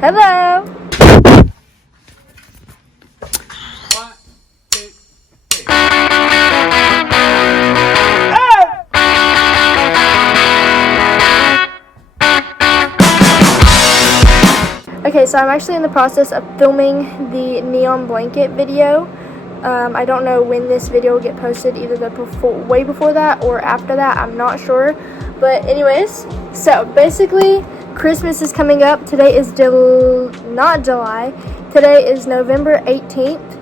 Hello. 1, 2, 3. Okay, so I'm actually in the process of filming the neon blanket video. I don't know when this video will get posted, either way before that or after that, I'm not sure. But anyways, so basically Christmas is coming up. Today is not July. Today is November 18th.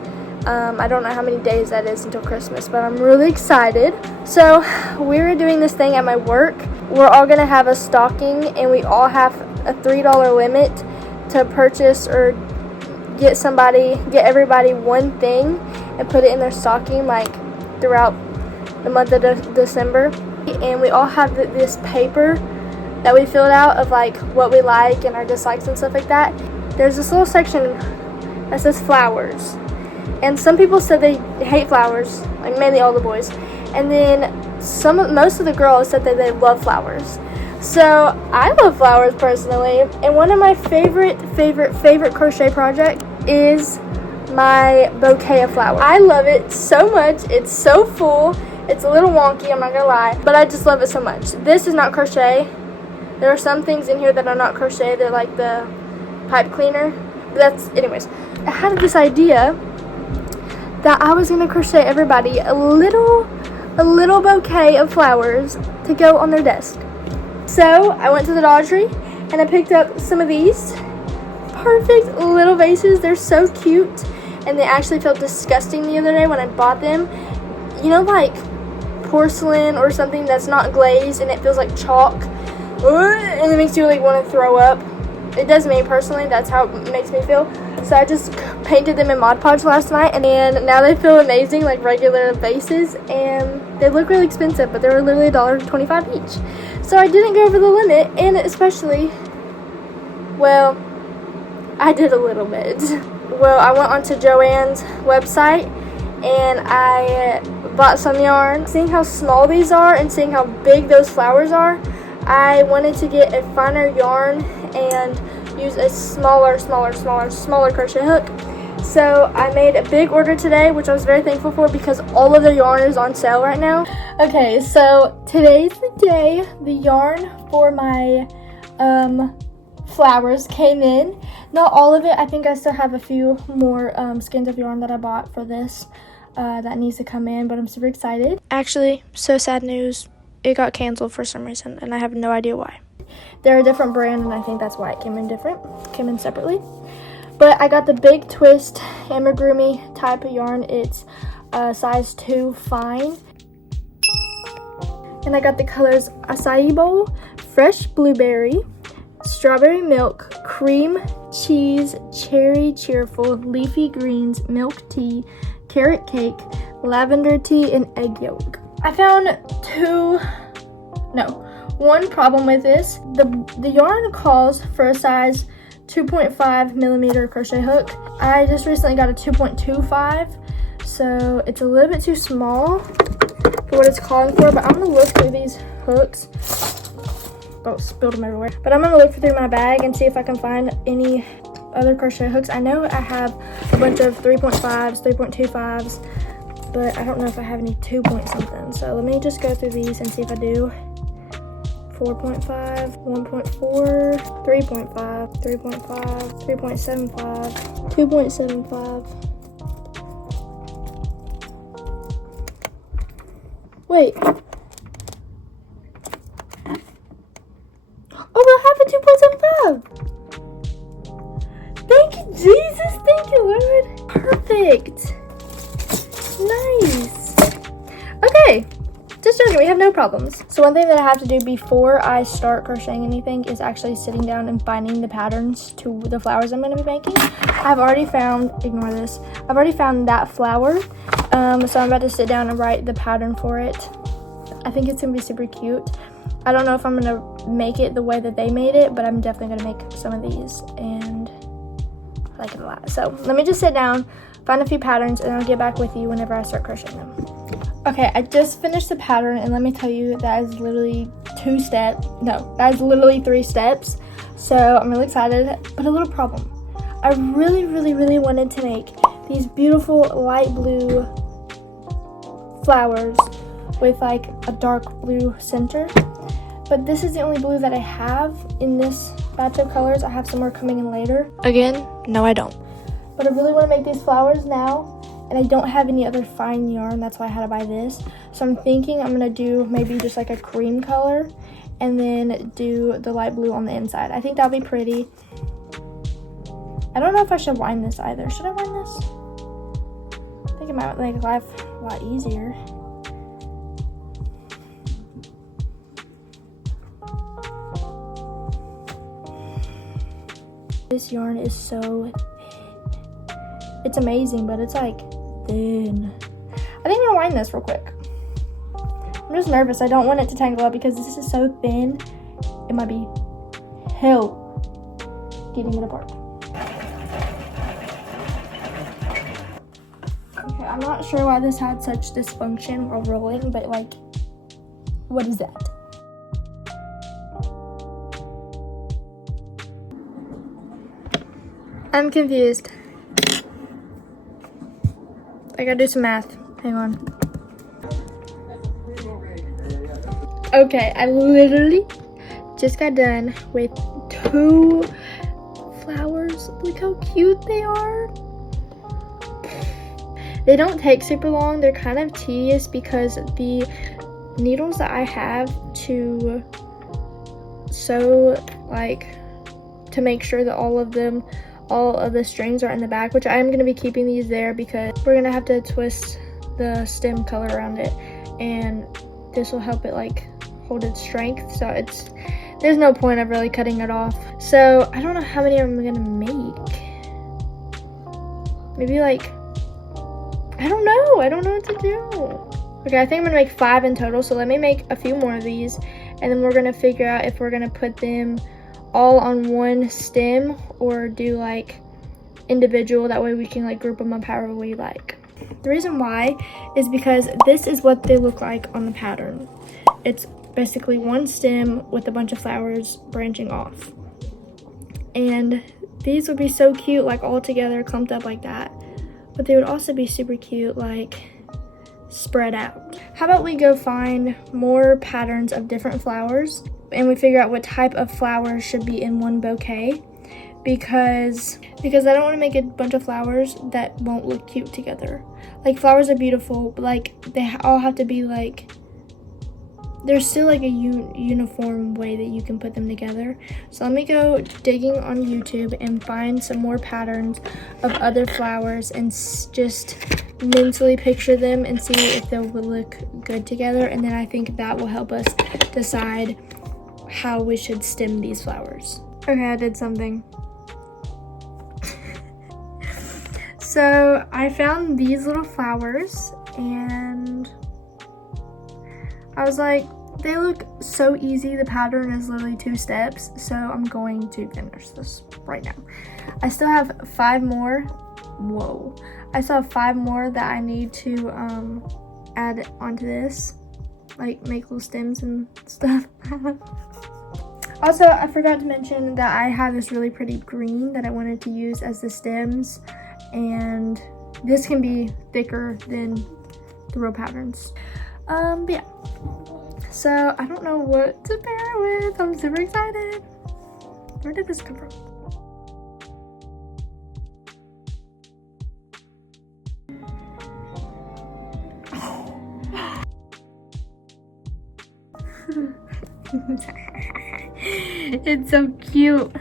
I don't know how many days that is until Christmas, but I'm really excited. So we're doing this thing at my work. We're all gonna have a stocking, and we all have a $3 limit to purchase or get everybody one thing and put it in their stocking, like throughout the month of December. And we all have this paper that we filled out of like what we like and our dislikes and stuff like that. There's this little section that says flowers, and some people said they hate flowers, like mainly all the boys, and then most of the girls said that they love flowers. So I love flowers personally, and one of my favorite crochet project is my bouquet of flowers. I love it so much. It's so full. It's a little wonky, I'm not gonna lie, but I just love it so much. This is not crochet. There are some things in here that are not crochet. They're like the pipe cleaner. But anyways, I had this idea that I was gonna crochet everybody a little bouquet of flowers to go on their desk. So I went to the Dollar Tree and I picked up some of these perfect little vases. They're so cute, and they actually felt disgusting the other day when I bought them. You know, like porcelain or something that's not glazed and it feels like chalk, and it makes you like want to throw up. It does me personally. That's how it makes me feel. So I just painted them in Mod Podge last night, and now they feel amazing, like regular vases, and they look really expensive, but they were literally $1.25 each. So I didn't go over the limit, and especially, well, I did a little bit. Well, I went onto Joann's website, and I bought some yarn. Seeing how small these are and seeing how big those flowers are, I wanted to get a finer yarn and use a smaller crochet hook. So I made a big order today, which I was very thankful for because all of the yarn is on sale right now. Okay, so today's the day the yarn for my flowers came in. Not all of it. I think I still have a few more skeins of yarn that I bought for this that needs to come in, but I'm super excited. Actually, so sad news. It got canceled for some reason, and I have no idea why. They're a different brand, and I think that's why it came in separately. But I got the Big Twist amigurumi type of yarn. It's size 2 fine. And I got the colors acai bowl, fresh blueberry, strawberry milk, cream cheese, cherry cheerful, leafy greens, milk tea, carrot cake, lavender tea, and egg yolk. I found one problem with this. The yarn calls for a size 2.5 millimeter crochet hook. I just recently got a 2.25, so it's a little bit too small for what it's calling for, but I'm gonna look through these hooks. Oh, spilled them everywhere. But I'm gonna look through my bag and see if I can find any other crochet hooks. I know I have a bunch of 3.5s, 3.25s, but I don't know if I have any 2 point something. So let me just go through these and see if I do. 4.5, 1.4, 3.5, 3.5, 3.75, 2.75. Wait. Oh, we'll have a 2.75. Thank you, Jesus. Thank you, Lord. Perfect. Nice. Okay. Just joking, we have no problems. So one thing that I have to do before I start crocheting anything is actually sitting down and finding the patterns to the flowers I'm going to be making. I've already found, ignore this, I've already found that flower. So I'm about to sit down and write the pattern for it. I think it's going to be super cute. I don't know if I'm going to make it the way that they made it, but I'm definitely going to make some of these, and I like it a lot. So let me just sit down, find a few patterns, and I'll get back with you whenever I start crocheting them. Okay, I just finished the pattern, and let me tell you, that is literally 3 steps. So I'm really excited, but a little problem. I really wanted to make these beautiful light blue flowers with like a dark blue center, but this is the only blue that I have in this batch of colors. I have some more coming in later. Again, no I don't. But I really want to make these flowers now, and I don't have any other fine yarn. That's why I had to buy this. So I'm thinking I'm gonna do maybe just like a cream color and then do the light blue on the inside. I think that'll be pretty. I don't know if I should wind this either. Should I wind this? I think it might make life a lot easier. This yarn is so thin. It's amazing, but it's like thin. I think I'm gonna wind this real quick. I'm just nervous. I don't want it to tangle up because this is so thin. It might be hell getting it apart. Okay, I'm not sure why this had such dysfunction while rolling, but like, what is that? I'm confused. I gotta do some math. Hang on. Okay, I literally just got done with 2 flowers. Look how cute they are. They don't take super long. They're kind of tedious because the needles that I have to sew, like, to make sure that all of the strings are in the back, which I am going to be keeping these there because we're going to have to twist the stem color around it, and this will help it like hold its strength. So there's no point of really cutting it off. So I don't know how many I'm going to make. Maybe like, I don't know what to do. Okay, I think I'm going to make 5 in total. So let me make a few more of these, and then we're going to figure out if we're going to put them all on one stem or do like individual. That way we can like group them up however we like. The reason why is because this is what they look like on the pattern. It's basically one stem with a bunch of flowers branching off, and these would be so cute like all together clumped up like that, but they would also be super cute like spread out. How about we go find more patterns of different flowers and we figure out what type of flowers should be in one bouquet, because I don't want to make a bunch of flowers that won't look cute together. Like, flowers are beautiful, but like they all have to be like, there's still like a uniform way that you can put them together. So let me go digging on YouTube and find some more patterns of other flowers and just mentally picture them and see if they will look good together, and then I think that will help us decide how we should stem these flowers. Okay, I did something. So I found these little flowers and I was like, they look so easy. The pattern is literally 2 steps, so I'm going to finish this right now. I still have 5 more. Whoa. I still have 5 more that I need to add onto this, like make little stems and stuff. Also, I forgot to mention that I have this really pretty green that I wanted to use as the stems, and this can be thicker than the real patterns. But yeah. So I don't know what to pair with. I'm super excited. Where did this come from? It's so cute.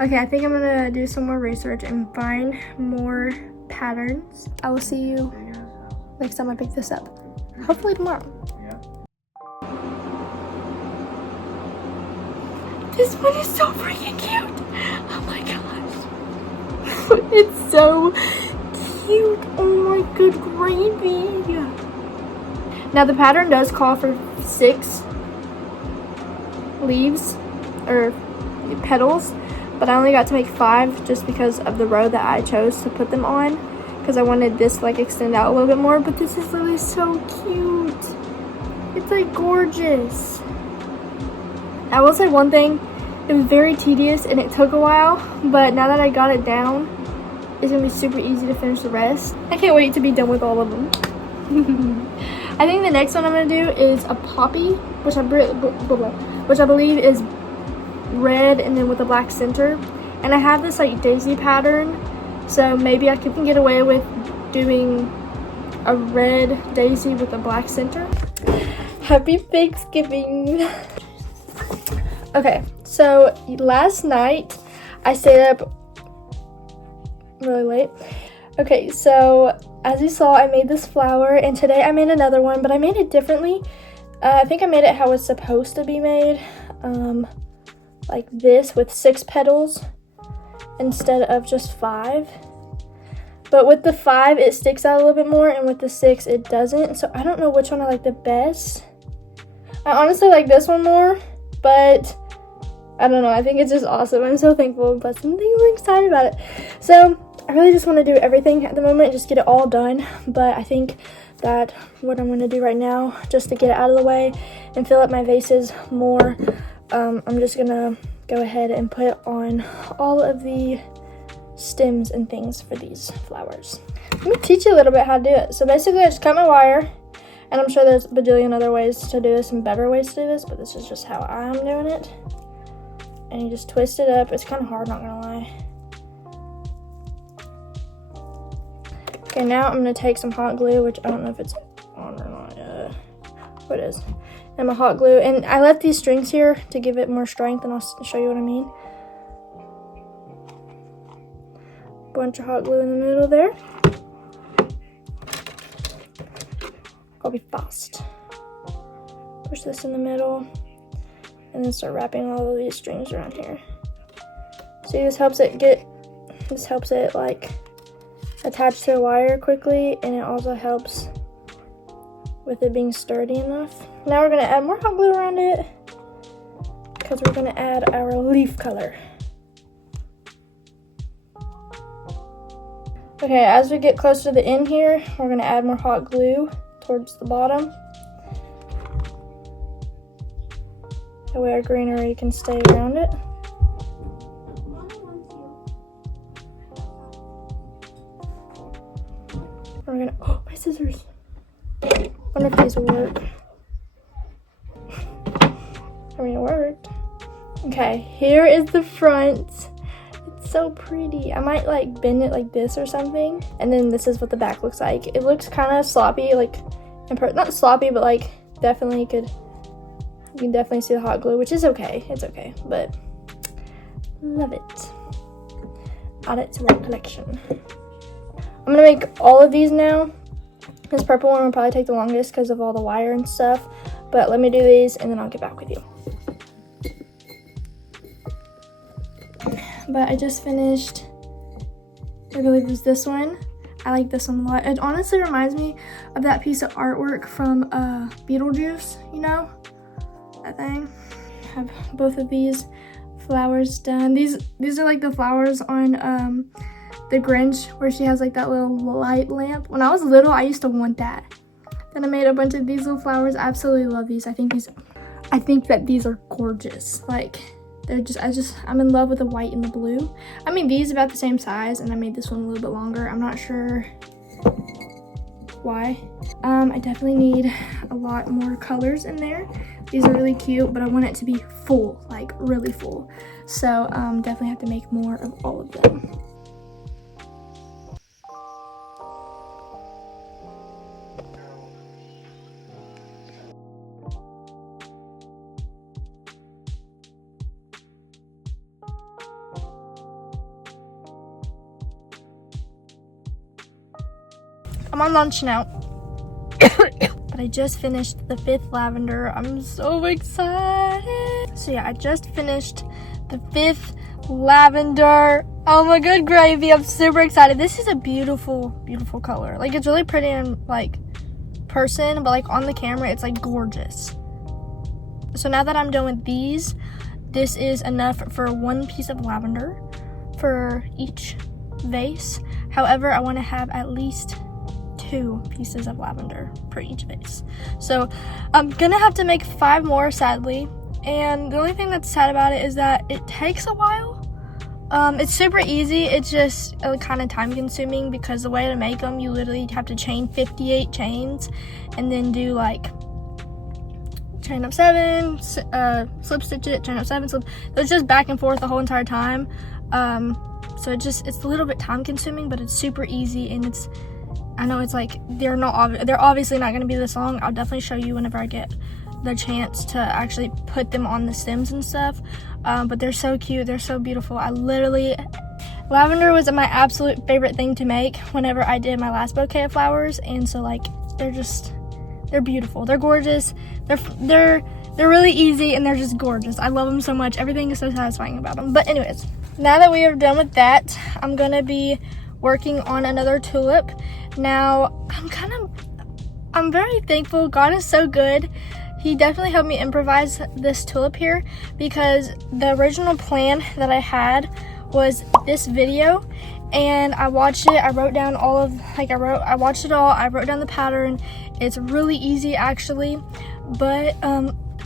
Okay, I think I'm gonna do some more research and find more patterns. I will see you next time I pick this up. Hopefully tomorrow. Yeah. This one is so freaking cute. Oh my gosh. It's so cute. Oh my good gravy. Now the pattern does call for 6 leaves or petals, but I only got to make 5 just because of the row that I chose to put them on, because I wanted this like extend out a little bit more. But this is literally so cute. It's like gorgeous. I will say one thing, It was very tedious and it took a while, but now that I got it down, it's gonna be super easy to finish the rest. I can't wait to be done with all of them. I think the next one I'm gonna do is a poppy, which I believe is red and then with a black center. And I have this like daisy pattern, so maybe I can get away with doing a red daisy with a black center. Happy Thanksgiving. Okay, so last night I stayed up really late. Okay, so as you saw, I made this flower, and today I made another one, but I made it differently. I think I made it how it's supposed to be made, like this with 6 petals instead of just 5. But with the 5, it sticks out a little bit more, and with the 6, it doesn't. So I don't know which one I like the best. I honestly like this one more, but I don't know. I think it's just awesome. I'm so thankful, but I'm excited about it. So I really just want to do everything at the moment, just get it all done. But I think that what I'm going to do right now, just to get it out of the way and fill up my vases more, I'm just going to go ahead and put on all of the stems and things for these flowers. Let me teach you a little bit how to do it. So basically I just cut my wire, and I'm sure there's a bajillion other ways to do this and better ways to do this, but this is just how I'm doing it. And you just twist it up. It's kind of hard, not gonna lie. Okay, now I'm gonna take some hot glue, which I don't know if it's on or not. What it is. And my hot glue, and I left these strings here to give it more strength, and I'll show you what I mean. Bunch of hot glue in the middle there. I'll be fast. Push this in the middle, and then start wrapping all of these strings around here. See, this helps it like attach to the wire quickly, and it also helps with it being sturdy enough. Now we're gonna add more hot glue around it, because we're gonna add our leaf color. Okay, as we get close to the end here, we're gonna add more hot glue towards the bottom. That way our greenery can stay around it. We're gonna, oh, my scissors. Wonder if these will work. I mean, it worked. Okay, here is the front. It's so pretty. I might like bend it like this or something. And then this is what the back looks like. It looks kind of sloppy, like, not sloppy, but like definitely you can definitely see the hot glue, which is okay. It's okay, but love it. Add it to our collection. I'm gonna make all of these now. This purple one will probably take the longest because of all the wire and stuff, but let me do these and then I'll get back with you. But I just finished, I believe it was this one. I like this one a lot. It honestly reminds me of that piece of artwork from Beetlejuice, you know, that thing. I have both of these flowers done. These are like the flowers on the Grinch, where she has like that little light lamp. When I was little, I used to want that. Then I made a bunch of these little flowers. I absolutely love these. I think that these are gorgeous. Like, I'm in love with the white and the blue. I made these about the same size, and I made this one a little bit longer. I'm not sure why. I definitely need a lot more colors in there. These are really cute, but I want it to be full, like really full. So definitely have to make more of all of them. I'm on lunch now, but I just finished the 5th lavender. I'm so excited. So yeah, I just finished the 5th lavender. Oh my good gravy, I'm super excited. This is a beautiful, beautiful color. Like, it's really pretty in like person, but like on the camera, it's like gorgeous. So now that I'm done with these, this is enough for 1 piece of lavender for each vase. However, I want to have at least 2 pieces of lavender per each vase. So I'm gonna have to make 5 more, sadly, And the only thing that's sad about it is that it takes a while. It's super easy, it's just kind of time consuming because the way to make them, you literally have to chain 58 chains and then do like chain up 7, slip stitch it, chain up 7, slip. So it's just back and forth the whole entire time. So it's a little bit time consuming, but it's super easy, and I know it's like they're obviously not going to be this long. I'll definitely show you whenever I get the chance to actually put them on the stems and stuff. But they're so cute, they're so beautiful. Lavender was my absolute favorite thing to make whenever I did my last bouquet of flowers, and so like they're beautiful, they're gorgeous, they're really easy, and they're just gorgeous. I love them so much. Everything is so satisfying about them. But anyways, now that we are done with that, I'm gonna be working on another tulip. Now I'm very thankful. God is so good. He definitely helped me improvise this tulip here, because the original plan that I had was this video, and I watched it. I wrote down all of, I watched it all. I wrote down the pattern. It's really easy actually. But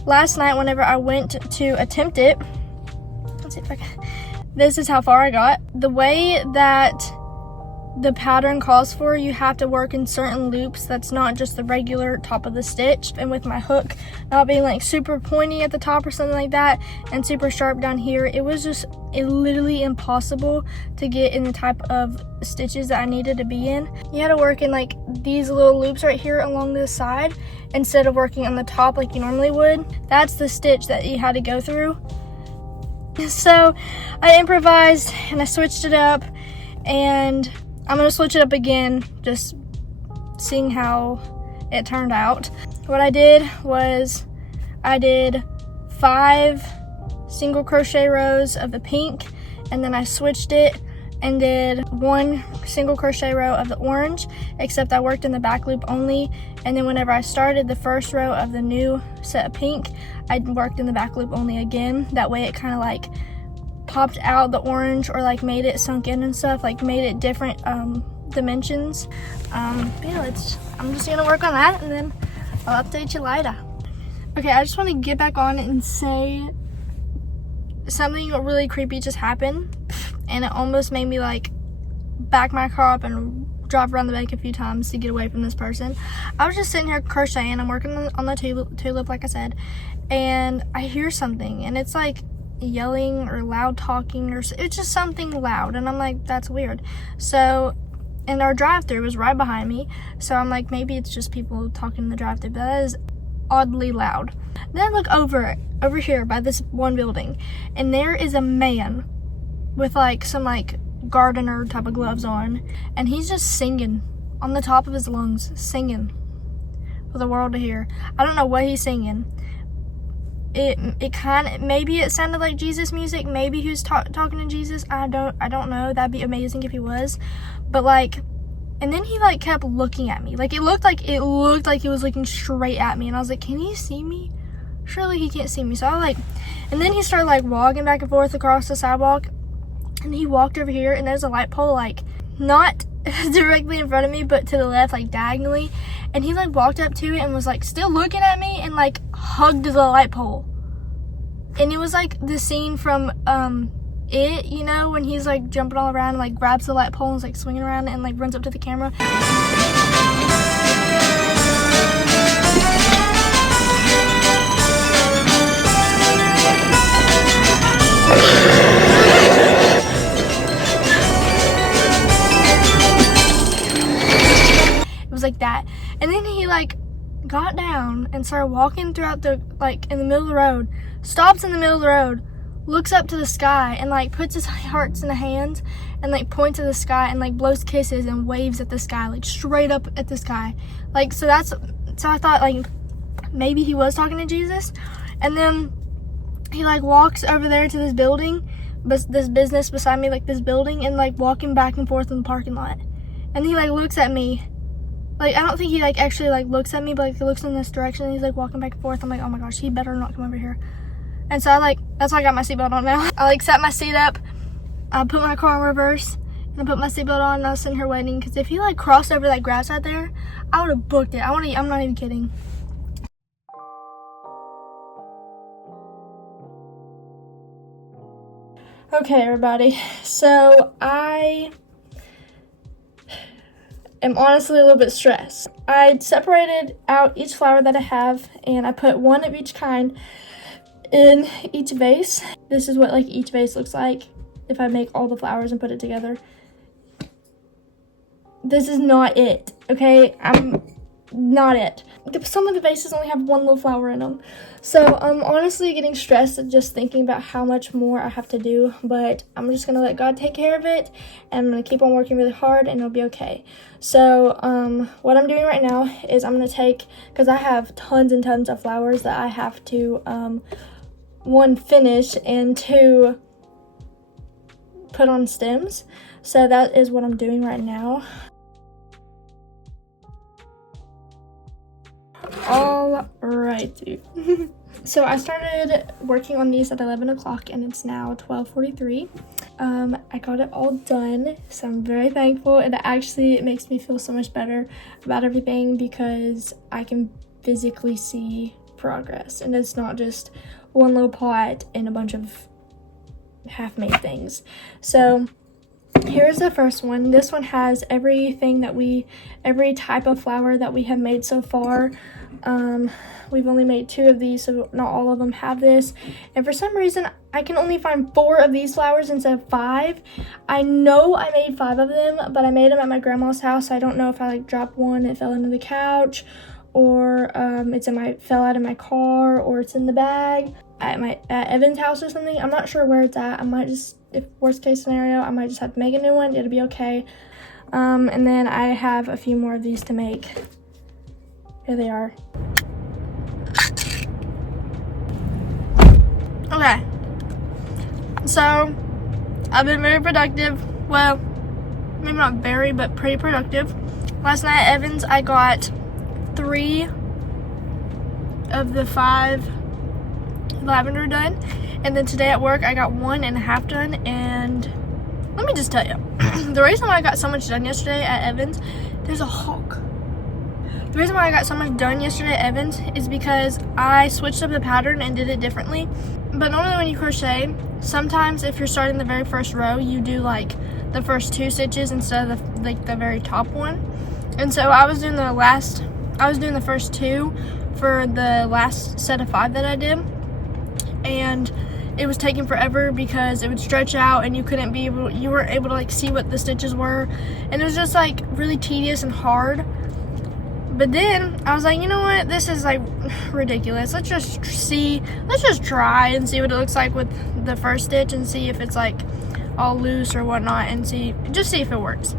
last night whenever I went to attempt it, let's see if I can, this is how far I got. The way that the pattern calls for, you have to work in certain loops that's not just the regular top of the stitch, and with my hook not being like super pointy at the top or something like that and super sharp down here, it was just literally impossible to get in the type of stitches that I needed to be in. You had to work in like these little loops right here along this side instead of working on the top like you normally would. That's the stitch that you had to go through. So I improvised and I switched it up, and I'm gonna switch it up again, just seeing how it turned out. What I did was I did 5 single crochet rows of the pink, and then I switched it and did 1 single crochet row of the orange, except I worked in the back loop only. And then whenever I started the first row of the new set of pink, I worked in the back loop only again. That way it kind of like popped out the orange, or like made it sunk in and stuff, like made it different dimensions. Yeah, I'm just gonna work on that, and then I'll update you later. Okay, I just want to get back on and say something really creepy just happened, and it almost made me like back my car up and drive around the bank a few times to get away from this person. I was just sitting here crocheting. I'm working on the tulip like I said, and I hear something, and it's like yelling or loud talking, or it's just something loud, and I'm like, that's weird. So, and our drive-thru was right behind me, so I'm like, maybe it's just people talking in the drive-thru, but that is oddly loud. Then I look over here by this one building, and there is a man with like some like gardener type of gloves on, and he's just singing on the top of his lungs, singing for the world to hear. I don't know what he's singing. It kind of, maybe it sounded like Jesus music, maybe he was talking to Jesus, I don't know. That'd be amazing if he was. But like, and then he like kept looking at me, like it looked like he was looking straight at me, and I was like, can he see me? Surely he can't see me. So I like, and then he started like walking back and forth across the sidewalk, and he walked over here, and there's a light pole like not directly in front of me, but to the left, like diagonally, and he like walked up to it and was like still looking at me and like hugged the light pole. And it was like the scene from It, you know, when he's like jumping all around and like grabs the light pole and is like swinging around and like runs up to the camera. It was like that. And then he like got down and started walking throughout the, like in the middle of the road, stops in the middle of the road, looks up to the sky and like puts his hearts in the hands and like points at the sky and like blows kisses and waves at the sky, like straight up at the sky. Like, so I thought like maybe he was talking to Jesus. And then he like walks over there to this building, this business beside me, like this building, and like walking back and forth in the parking lot. And he like looks at me. Like, I don't think he like actually like looks at me, but like he looks in this direction and he's like walking back and forth. I'm like, oh my gosh, he better not come over here. And so I like, that's why I got my seatbelt on now. I like set my seat up, I put my car in reverse, and I put my seatbelt on, and I was sitting here waiting, because if he like crossed over that grass out there, I would have booked it. I'm not even kidding. Okay, everybody, so I am honestly a little bit stressed. I separated out each flower that I have, and I put one of each kind in each vase. This is what like each vase looks like if I make all the flowers and put it together. This is not it, okay? I'm not it. Some of the vases only have one little flower in them. So I'm honestly getting stressed just thinking about how much more I have to do, but I'm just gonna let God take care of it, and I'm gonna keep on working really hard, and it'll be okay. So what I'm doing right now is I'm gonna take, because I have tons and tons of flowers that I have to, one, finish, and two, put on stems. So that is what I'm doing right now. All righty. So I started working on these at 11 o'clock and it's now 12:43. I got it all done, so I'm very thankful. And it makes me feel so much better about everything because I can physically see progress, and it's not just one little pot and a bunch of half-made things. So here's the first one. This one has every type of flower that we have made so far. We've only made 2 of these, so not all of them have this. And for some reason, I can only find 4 of these flowers instead of 5. I know I made 5 of them, but I made them at my grandma's house. So I don't know if I like dropped one, it fell into the couch, or fell out of my car, or it's in the bag at Evan's house or something. I'm not sure where it's at. I might just, if worst case scenario, I might just have to make a new one. It'll be okay. And then I have a few more of these to make. Here they are. Okay. So, I've been very productive. Well, maybe not very, but pretty productive. Last night at Evans, I got 3 of the 5 lavender done. And then today at work, I got 1.5 done. And let me just tell you, the reason why I got so much done yesterday at Evans, there's a hawk. The reason why I got so much done yesterday at Evans is because I switched up the pattern and did it differently. But normally when you crochet, sometimes if you're starting the very first row, you do like the first 2 stitches instead of the very top one. And so I was doing the first 2 for the last set of 5 that I did. And it was taking forever because it would stretch out and you weren't able to like see what the stitches were. And it was just like really tedious and hard. But then I was like, you know what, this is like ridiculous. Let's just try and see what it looks like with the first stitch and see if it's like all loose or whatnot, and see if it works.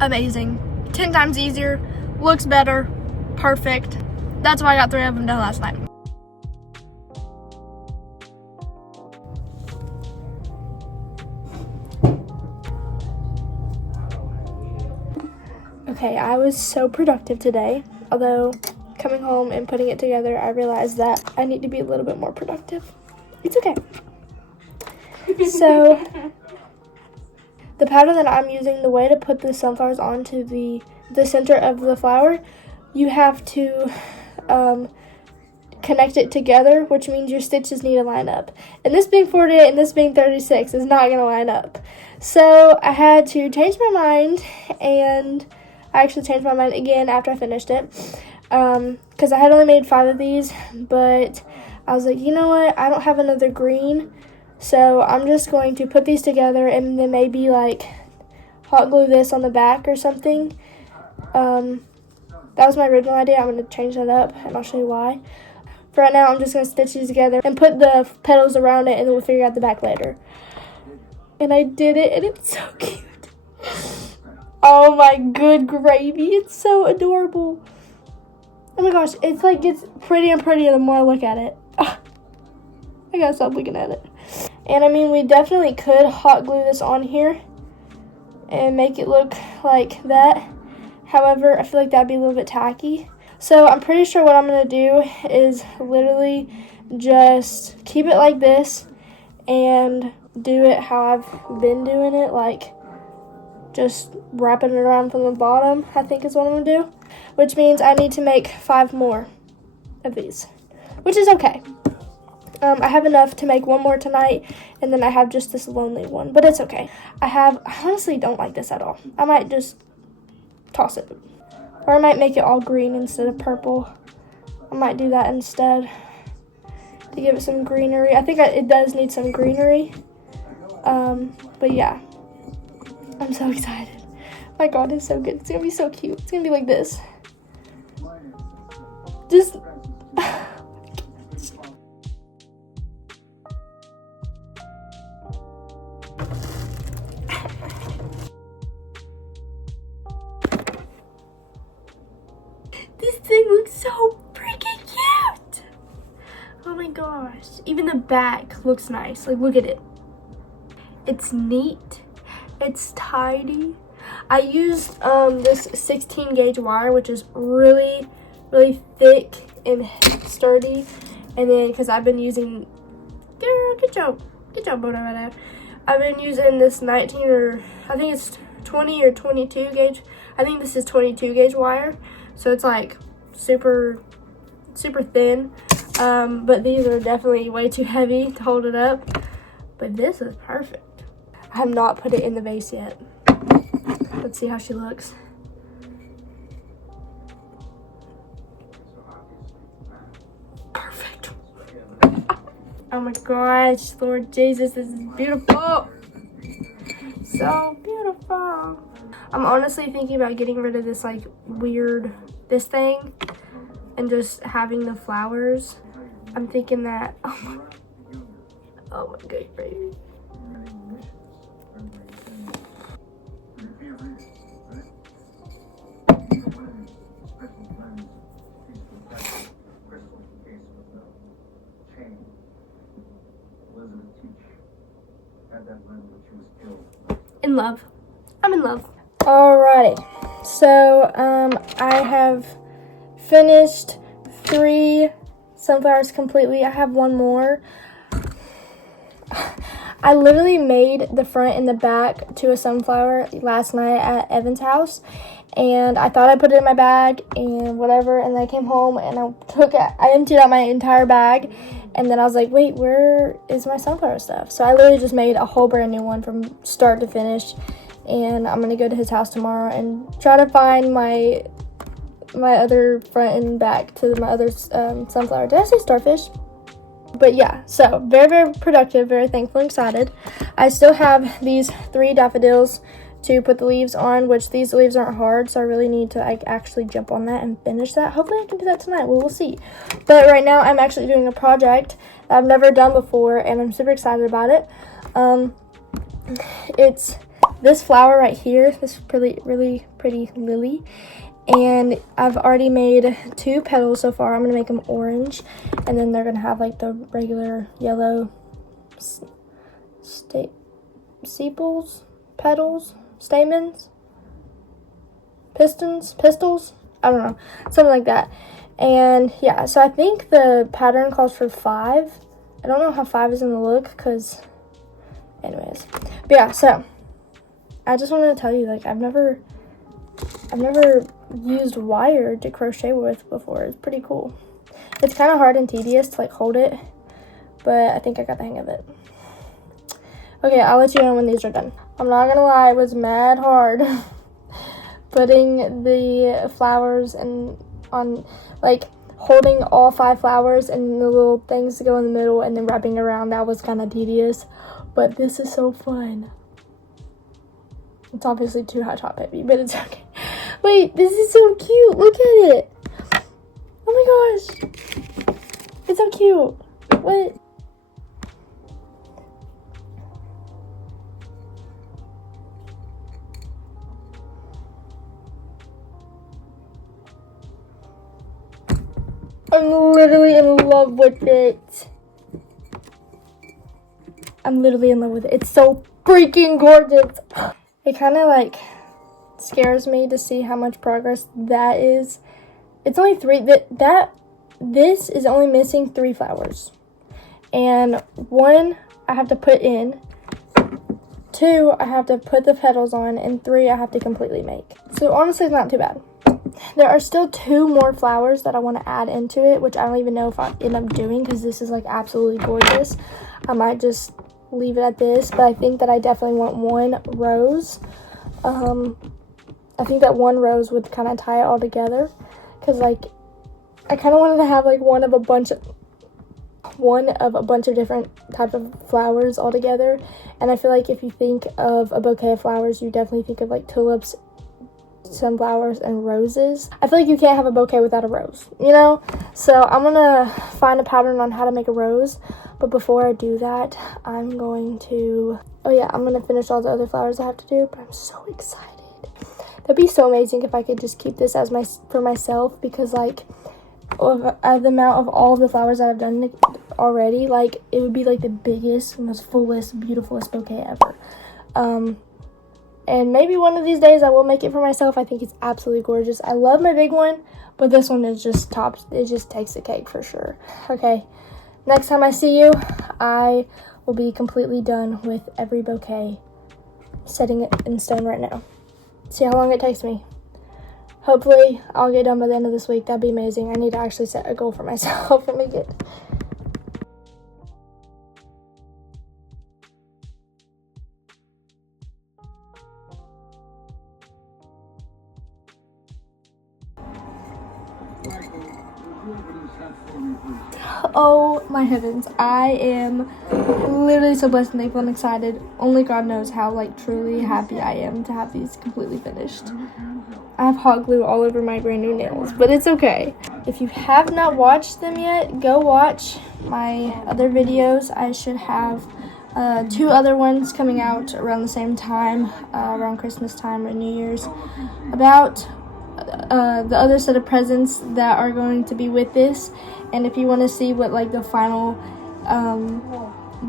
Amazing. 10 times easier, looks better, perfect. That's why I got 3 of them done last night. Okay, I was so productive today, although coming home and putting it together, I realized that I need to be a little bit more productive. It's okay. So, the pattern that I'm using, the way to put the sunflowers onto the center of the flower, you have to connect it together, which means your stitches need to line up. And this being 48 and this being 36 is not going to line up. So, I had to change my mind, and I actually changed my mind again after I finished it, because I had only made 5 of these, but I was like, you know what, I don't have another green, so I'm just going to put these together and then maybe like hot glue this on the back or something. That was my original idea. I'm going to change that up, and I'll show you why. For right now, I'm just going to stitch these together and put the petals around it, and then we'll figure out the back later. And I did it, and it's so cute. Oh my good gravy, it's so adorable. Oh my gosh, it's like gets prettier and prettier the more I look at it. I gotta stop looking at it. And I mean, we definitely could hot glue this on here and make it look like that. However, I feel like that'd be a little bit tacky. So I'm pretty sure what I'm gonna do is literally just keep it like this and do it how I've been doing it, like just wrapping it around from the bottom, I think is what I'm gonna do. Which means I need to make 5 more of these, which is okay. I have enough to make one more tonight, and then I have just this lonely one, but it's okay. I honestly don't like this at all. I might just toss it, or I might make it all green instead of purple. I might do that instead to give it some greenery. I think it does need some greenery, but yeah, I'm so excited. My God, it's so good. It's gonna be so cute. It's gonna be like this. Just this thing looks so freaking cute. Oh my gosh. Even the back looks nice. Like, look at it. It's neat. It's tidy. I used this 16 gauge wire, which is really, really thick and sturdy. And then, because I've been using, girl, good job, Bono. I've been using this 19 or, I think it's 20 or 22 gauge. I think this is 22 gauge wire. So it's like super, super thin. But these are definitely way too heavy to hold it up. But this is perfect. I have not put it in the vase yet. Let's see how she looks. Perfect. Oh my gosh, Lord Jesus, this is beautiful. So beautiful. I'm honestly thinking about getting rid of this like weird, this thing, and just having the flowers. I'm thinking that, oh my God, baby. In love. I'm in love. Alrighty. So, I have finished 3 sunflowers completely. I have one more. I literally made the front and the back to a sunflower last night at Evan's house, and I thought I put it in my bag and whatever, and then I came home and I emptied out my entire bag, and then I was like, wait, where is my sunflower stuff? So I literally just made a whole brand new one from start to finish, and I'm gonna go to his house tomorrow and try to find my other front and back to my other sunflower. Did I say starfish? But yeah, so very, very productive, very thankful and excited. I still have these 3 daffodils to put the leaves on, which these leaves aren't hard, so I really need to actually jump on that and finish that. Hopefully I can do that tonight. Well, we'll see. But right now I'm actually doing a project that I've never done before, and I'm super excited about it. It's this flower right here, this really pretty lily. And I've already made 2 petals so far. I'm going to make them orange. And then they're going to have like the regular yellow sepals, petals, stamens, pistils. I don't know. Something like that. And yeah, so I think the pattern calls for 5. I don't know how 5 is going to look because anyways. But yeah, so I just wanted to tell you, like, I've never used wire to crochet with before. It's pretty cool. It's kind of hard and tedious to like hold it, but I think I got the hang of it. Okay, I'll let you know when these are done. I'm not gonna lie, it was mad hard putting the flowers and on, like, holding all 5 flowers and the little things to go in the middle and then wrapping around. That was kind of tedious, but this is so fun. It's obviously too hot top heavy, but it's okay. Wait, this is so cute. Look at it. Oh my gosh. It's so cute. What? I'm literally in love with it. I'm literally in love with it. It's so freaking gorgeous. It kind of like scares me to see how much progress that is. It's only 3. This is only missing 3 flowers. And 1 I have to put in. 2 I have to put the petals on. And 3 I have to completely make. So honestly, it's not too bad. There are still 2 more flowers that I want to add into it, which I don't even know if I end up doing because this is like absolutely gorgeous. I might just leave it at this, but I think that I definitely want 1 rose. I think that 1 rose would kind of tie it all together, because like I kind of wanted to have like one of a bunch of different types of flowers all together. And I feel like if you think of a bouquet of flowers, you definitely think of like tulips, sunflowers, and roses. I feel like you can't have a bouquet without a rose, you know? So I'm gonna find a pattern on how to make a rose, but before I do that, I'm going to, I'm gonna finish all the other flowers I have to do, but I'm so excited. That'd be so amazing if I could just keep this as for myself, because like of the amount of all the flowers that I've done already, like it would be like the biggest, most fullest, beautifulest bouquet ever. And maybe one of these days I will make it for myself. I think it's absolutely gorgeous. I love my big one, but this one is just tops. It just takes the cake for sure. Okay, next time I see you, I will be completely done with every bouquet, setting it in stone right now. See how long it takes me. Hopefully, I'll get done by the end of this week. That'd be amazing. I need to actually set a goal for myself and make it. Oh my heavens, I am literally so blessed and thankful and excited. Only God knows how like truly happy I am to have these completely finished. I have hot glue all over my brand new nails, but it's okay. If you have not watched them yet, go watch my other videos. I should have 2 other ones coming out around the same time, around Christmas time or New Year's, about the other set of presents that are going to be with this. And if you want to see what like the final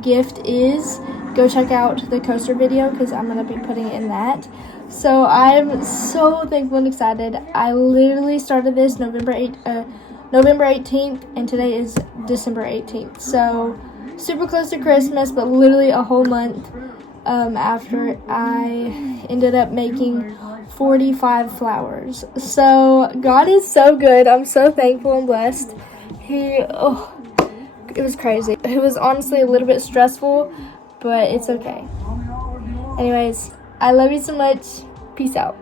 gift is, go check out the coaster video, because I'm going to be putting it in that. So I'm so thankful and excited. I literally started this November 18th, and today is December 18th. So super close to Christmas, but literally a whole month after I ended up making 45 flowers. So God is so good. I'm so thankful and blessed. It was crazy. It was honestly a little bit stressful, but it's okay. Anyways, I love you so much. Peace out.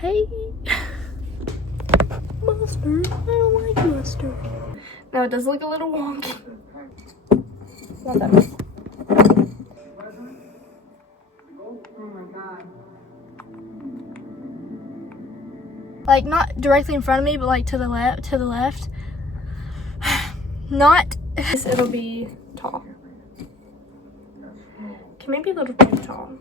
Hey. Mustard. I don't like mustard. Now it does look a little wonky. Not that bad. Like not directly in front of me, but like to the left. Not, it'll be tall. Okay, maybe a little too tall.